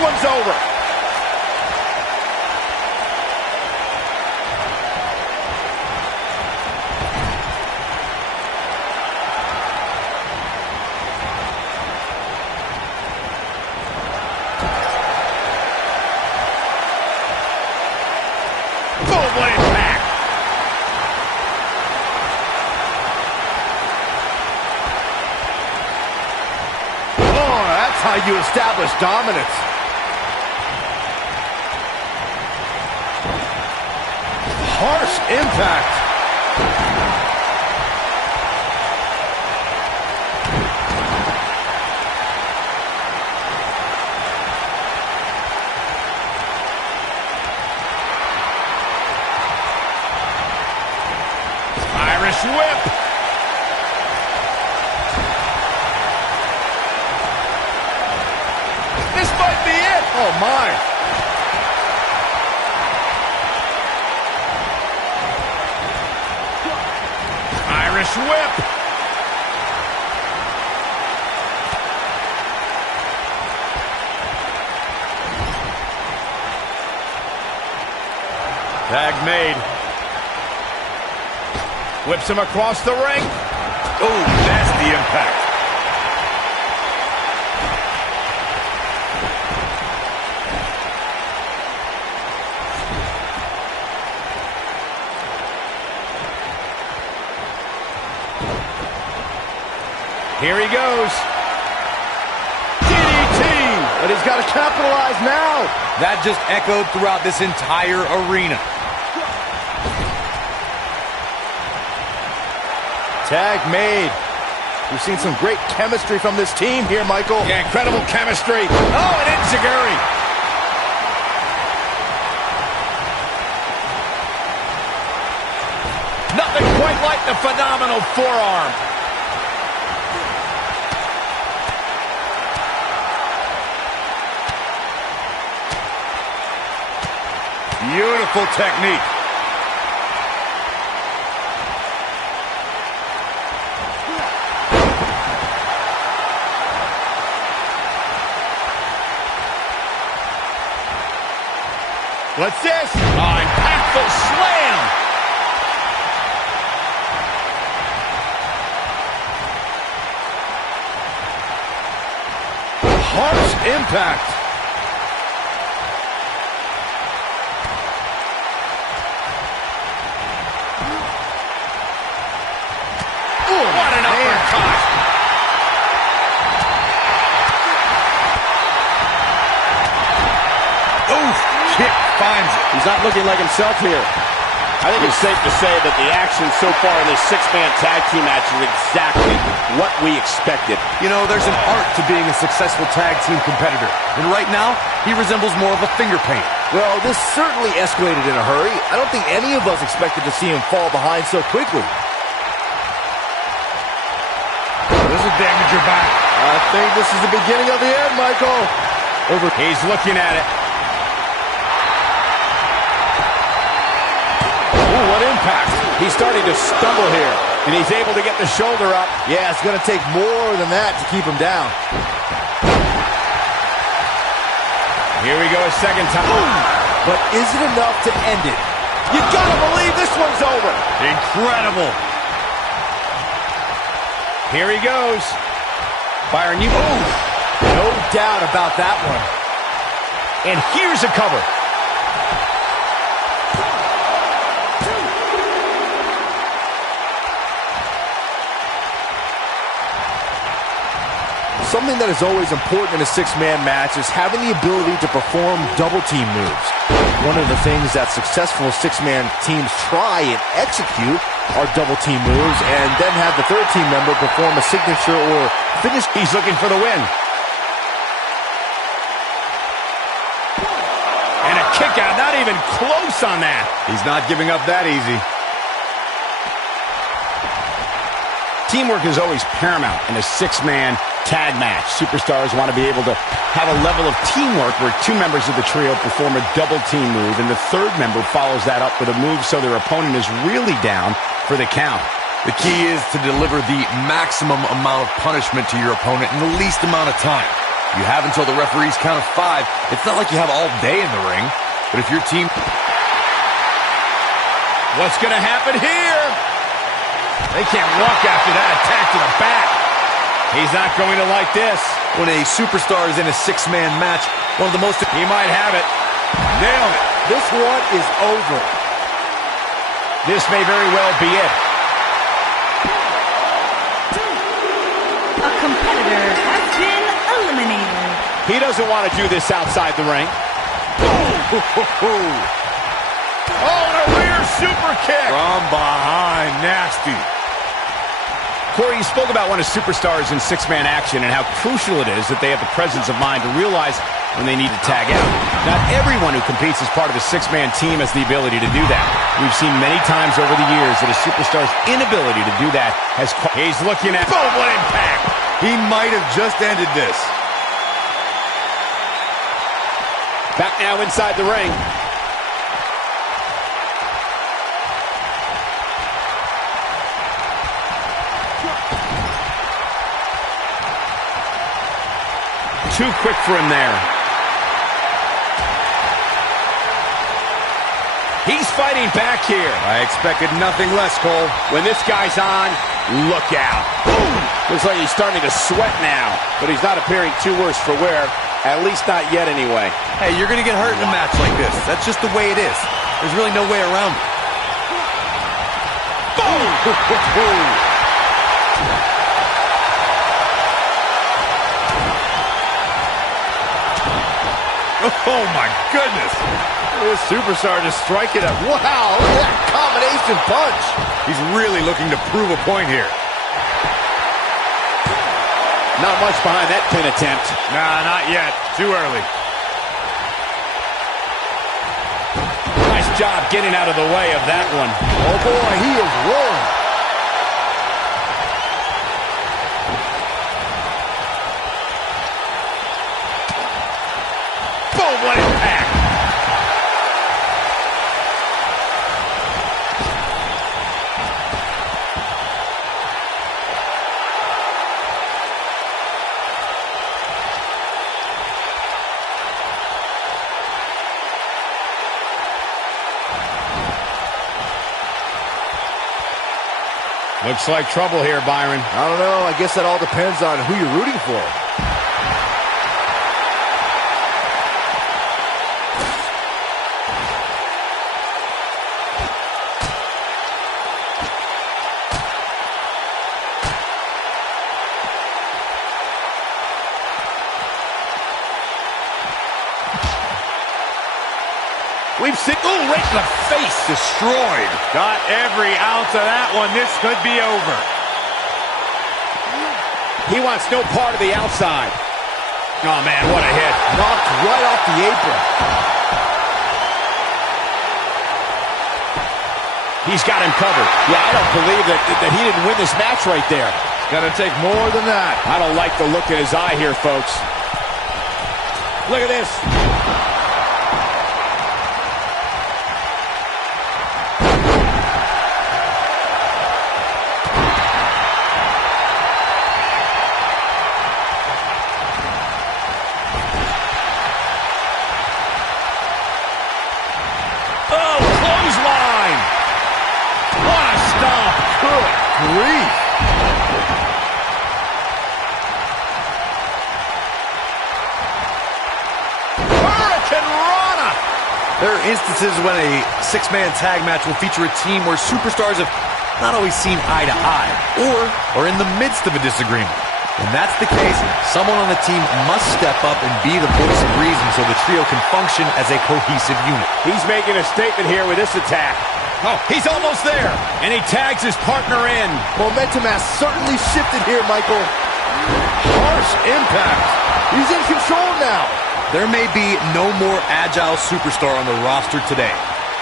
one's over. Boom, what impact. Oh, that's how you establish dominance. Harsh impact. Irish whip. This might be it. Oh, my. Irish whip. Tag made. Whips him across the ring. Oh, nasty impact. Here he goes. DDT! But he's got to capitalize now. That just echoed throughout this entire arena. Tag made. We've seen some great chemistry from this team here, Michael. Yeah, incredible chemistry. Oh, an enziguri. Nothing quite like the phenomenal forearm. Beautiful technique. What's this? Oh, impactful slam. Harsh impact. What an uppercut. Oof, kick finds it. He's not looking like himself here. I think it's safe to say that the action so far in this six-man tag team match is exactly what we expected. You know, there's an art to being a successful tag team competitor. And right now, he resembles more of a finger paint. Well, this certainly escalated in a hurry. I don't think any of us expected to see him fall behind so quickly. This will damage your back. I think this is the beginning of the end, Michael. He's looking at it. Ooh, what impact. He's starting to stumble here. And he's able to get the shoulder up. Yeah, it's going to take more than that to keep him down. Here we go a second time. Ooh, but is it enough to end it? You gotta believe this one's over. Incredible. Here he goes. Byron, you... Ooh. No doubt about that one. And here's a cover. Something that is always important in a six-man match is having the ability to perform double-team moves. One of the things that successful six-man teams try and execute are double-team moves, and then have the third team member perform a signature or finish. He's looking for the win. And a kick out, not even close on that. He's not giving up that easy. Teamwork is always paramount in a six-man tag match. Superstars want to be able to have a level of teamwork where two members of the trio perform a double-team move, and the third member follows that up with a move so their opponent is really down for the count. The key is to deliver the maximum amount of punishment to your opponent in the least amount of time. You have until the referee's count of 5. It's not like you have all day in the ring. But if your team... What's going to happen here? They can't walk after that attack to the back. He's not going to like this. When a superstar is in a 6-man match, one of the most... He might have it. Nailed it. This one is over. This may very well be it. A competitor has been eliminated. He doesn't want to do this outside the ring. Oh, and a rear super kick. From behind, nasty. Corey, you spoke about one of superstars in 6-man action and how crucial it is that they have the presence of mind to realize when they need to tag out. Not everyone who competes as part of a 6-man team has the ability to do that. We've seen many times over the years that a superstar's inability to do that has... He's looking at... Boom, what impact! He might have just ended this. Back now inside the ring. Too quick for him there. He's fighting back here. I expected nothing less, Cole. When this guy's on, look out. Boom! Looks like he's starting to sweat now, but he's not appearing too worse for wear. At least not yet, anyway. Hey, you're going to get hurt in a match like this. That's just the way it is. There's really no way around it. Boom! Oh, my goodness. This superstar just striking it. Wow, look at that combination punch. He's really looking to prove a point here. Not much behind that pin attempt. Nah, not yet. Too early. Nice job getting out of the way of that one. Oh, boy, he is rolling. Boom, what impact! Looks like trouble here, Byron. I don't know. I guess that all depends on who you're rooting for. We've seen... Ooh, right in the face. Destroyed. Got every ounce of that one. This could be over. He wants no part of the outside. Oh, man, what a hit. Knocked right off the apron. He's got him covered. Yeah, I don't believe that he didn't win this match right there. Got to take more than that. I don't like the look in his eye here, folks. Look at this. Grief. Hurricane Rana. There are instances when a 6-man tag match will feature a team where superstars have not always seen eye to eye or are in the midst of a disagreement. When that's the case, someone on the team must step up and be the voice of reason so the trio can function as a cohesive unit. He's making a statement here with this attack. Oh, he's almost there. And he tags his partner in. Momentum has certainly shifted here, Michael. Harsh impact. He's in control now. There may be no more agile superstar on the roster today.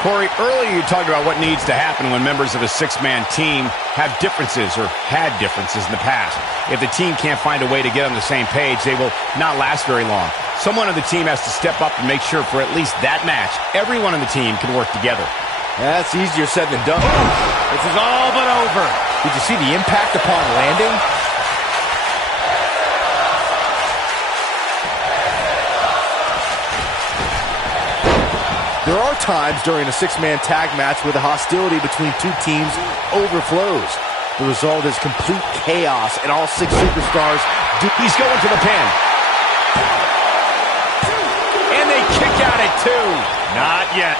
Corey, earlier you talked about what needs to happen when members of a 6-man team have differences or had differences in the past. If the team can't find a way to get on the same page, they will not last very long. Someone on the team has to step up and make sure for at least that match, everyone on the team can work together. That's easier said than done. This is all but over. Did you see the impact upon landing? There are times during a six-man tag match where the hostility between two teams overflows. The result is complete chaos, and all six superstars do. He's going for the pin. And they kick out at 2. Not yet.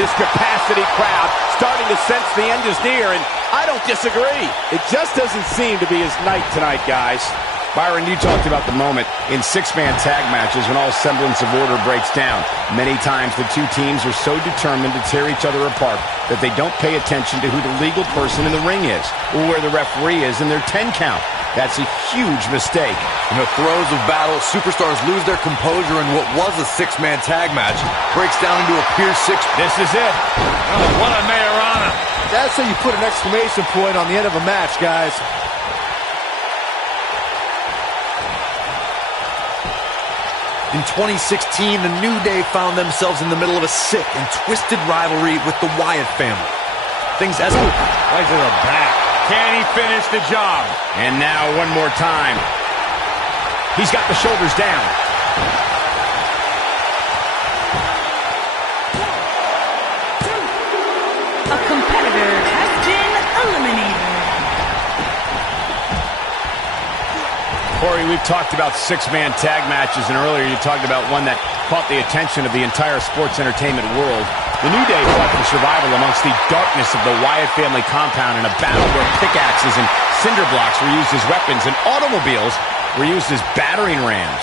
This capacity crowd starting to sense the end is near, and I don't disagree. It just doesn't seem to be his night tonight, guys. Byron, you talked about the moment in six-man tag matches when all semblance of order breaks down. Many times the two teams are so determined to tear each other apart that they don't pay attention to who the legal person in the ring is or where the referee is in their 10 count. That's a huge mistake. In the throes of battle, superstars lose their composure, and what was a six-man tag match breaks down into a pure six. This is it. Oh, what a Mayorana. That's how you put an exclamation point on the end of a match, guys. In 2016, the New Day found themselves in the middle of a sick and twisted rivalry with the Wyatt family. Things escalated right to the back. Can he finish the job? And now one more time. He's got the shoulders down. A competitor has been eliminated. Corey, we've talked about six-man tag matches, and earlier you talked about one that caught the attention of the entire sports entertainment world. The New Day fought for survival amongst the darkness of the Wyatt family compound in a battle where pickaxes and cinder blocks were used as weapons and automobiles were used as battering rams.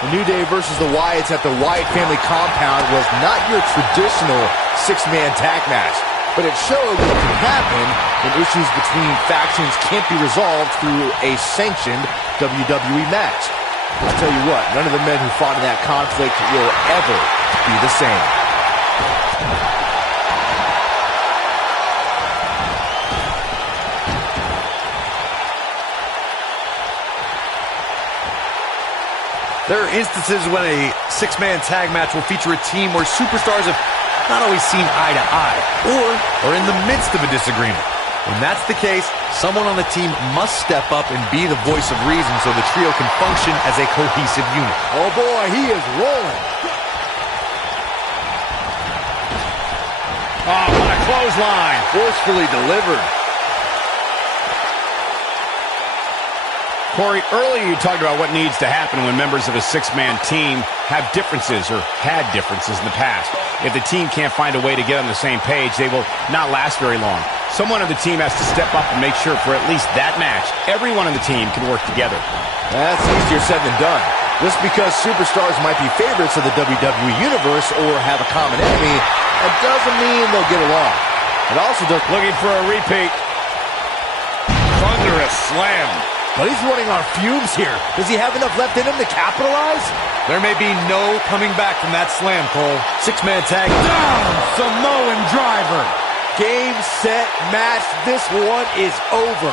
The New Day versus the Wyatts at the Wyatt family compound was not your traditional six-man tag match, but it showed what can happen when issues between factions can't be resolved through a sanctioned WWE match. I'll tell you what, none of the men who fought in that conflict will ever be the same. There are instances when a six-man tag match will feature a team where superstars have not always seen eye to eye or are in the midst of a disagreement. When that's the case, someone on the team must step up and be the voice of reason so the trio can function as a cohesive unit. Oh boy, he is rolling. Oh, what a clothesline. Forcefully delivered. Corey, earlier you talked about what needs to happen when members of a six-man team have differences or had differences in the past. If the team can't find a way to get on the same page, they will not last very long. Someone on the team has to step up and make sure for at least that match, everyone on the team can work together. That's easier said than done. Just because superstars might be favorites of the WWE Universe or have a common enemy, that doesn't mean they'll get along. It also does. Looking for a repeat. Thunderous slam. But he's running on fumes here. Does he have enough left in him to capitalize? There may be no coming back from that slam, Cole. Six-man tag. Down! Samoan driver. Game, set, match. This one is over.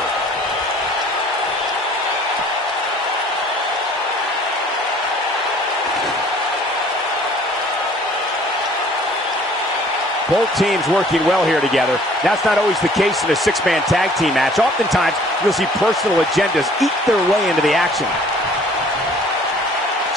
Both teams working well here together. That's not always the case in a six-man tag team match. Oftentimes, you'll see personal agendas eat their way into the action.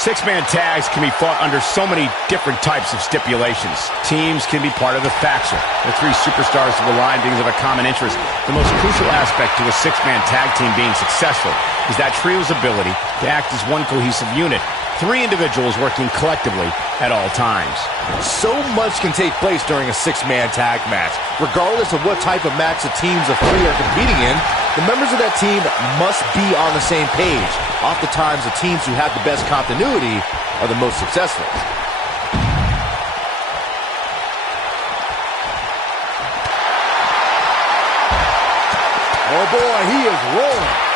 Six-man tags can be fought under so many different types of stipulations. Teams can be part of a faction. The three superstars will align because of a common interest. The most crucial aspect to a six-man tag team being successful is that trio's ability to act as one cohesive unit. Three individuals working collectively at all times. So much can take place during a six-man tag match. Regardless of what type of match the teams of three are competing in, the members of that team must be on the same page. Oftentimes, the teams who have the best continuity are the most successful. Oh boy, he is rolling.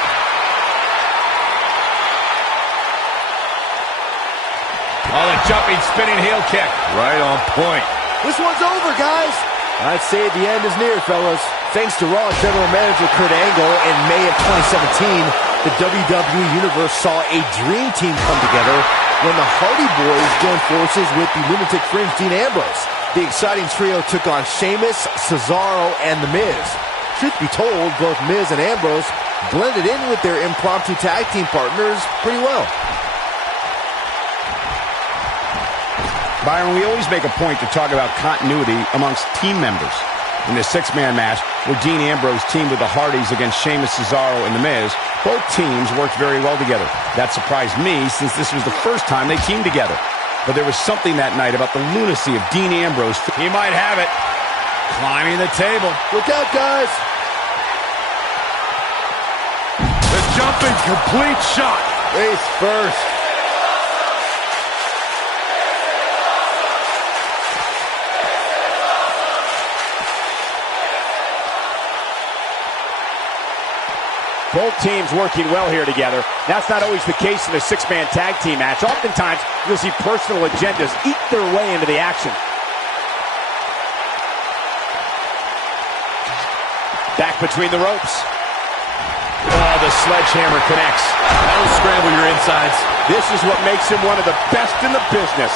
Oh, the jumping, spinning heel kick. Right on point. This one's over, guys. I'd say the end is near, fellas. Thanks to Raw General Manager Kurt Angle in May of 2017, the WWE Universe saw a dream team come together when the Hardy Boys joined forces with the Lunatic Fringe Dean Ambrose. The exciting trio took on Sheamus, Cesaro, and The Miz. Truth be told, both Miz and Ambrose blended in with their impromptu tag team partners pretty well. Byron, we always make a point to talk about continuity amongst team members. In the six-man match, where Dean Ambrose teamed with the Hardys against Sheamus, Cesaro, and The Miz, both teams worked very well together. That surprised me, since this was the first time they teamed together. But there was something that night about the lunacy of Dean Ambrose. He might have it. Climbing the table. Look out, guys. The jumping complete shot. Face first. Both teams working well here together. That's not always the case in a six-man tag team match. Oftentimes, you'll see personal agendas eat their way into the action. Back between the ropes. Oh, the sledgehammer connects. That'll scramble your insides. This is what makes him one of the best in the business.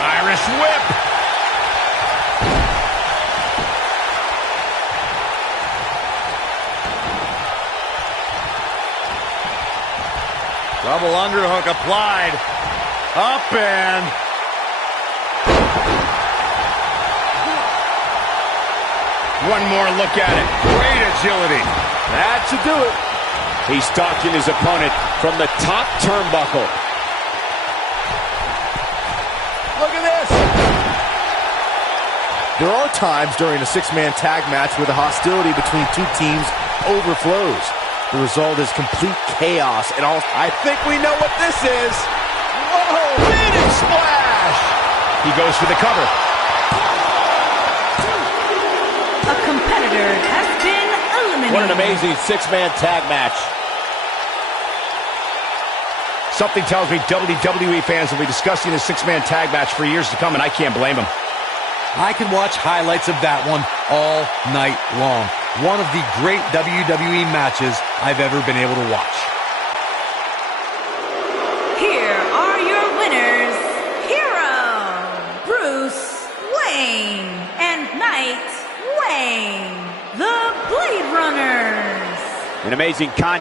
Irish whip. Double underhook applied. Up and... One more look at it. Great agility. That should do it. He's stalking his opponent from the top turnbuckle. Look at this. There are times during a six-man tag match where the hostility between two teams overflows. The result is complete chaos and all. I think we know what this is. Whoa, Phoenix splash! He goes for the cover. A competitor has been eliminated. What an amazing six-man tag match. Something tells me WWE fans will be discussing the six-man tag match for years to come, and I can't blame them. I can watch highlights of that one all night long. One of the great WWE matches I've ever been able to watch. Here are your winners, Hero, Bruce Wayne, and Nightwing, the Blade Runners. An amazing con.